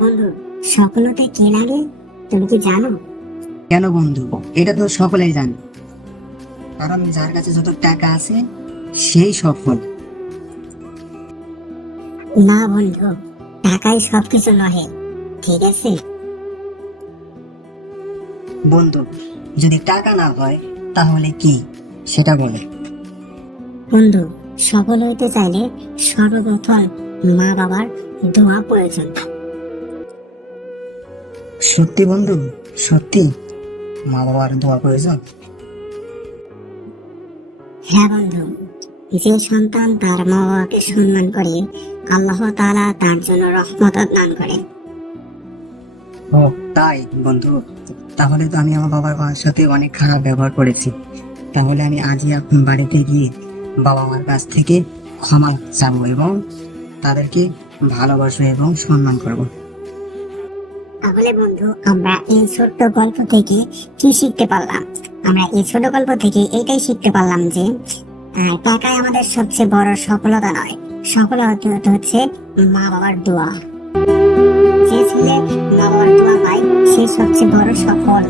বন্ধু, সফলতা কি লাগে তুমি কি জানো? কেন বন্ধু? এটা তো সকলেই জানে, কারণ যার কাছে যত টাকা আছে সেই সফল। না বন্ধু, টাকাই সবকিছু নহে, ঠিক আছে? বন্ধু, যদি টাকা না হয় তাহলে কি, সেটা বলে। বন্ধু, সফল হইতে চাইলে সর্বপ্রথম মা বাবার দোয়া প্রয়োজন। সত্যি বন্ধু, সত্যি মা বাবার দোয়া প্রয়োজন। হ্যাঁ বন্ধু, যে সন্তান তার মা বাবাকে সম্মান করে, আল্লাহ তাআলা তার জন্য রহমত দান করে। ও তাই বন্ধু, তাহলে তো আমি আমার বাবার মার সাথে অনেক খারাপ ব্যবহার করেছি। তাহলে আমি আজই এখন বাড়িতে গিয়ে বাবা মার কাছ থেকে ক্ষমা চাবো এবং তাদেরকে ভালোবাসবো এবং সম্মান করব। তাহলে বন্ধু, আমরা এই ছোট্ট গল্প থেকে কি শিখতে পারলাম? আমরা এই ছোট গল্প থেকে এটাই শিখতে পারলাম যে টাকাই আমাদের সবচেয়ে বড় সফলতা নয়, সফলতা হচ্ছে মা বাবার দোয়া। যে ছেলে মা বাবার দোয়া পায় সে সবচেয়ে বড় সফল।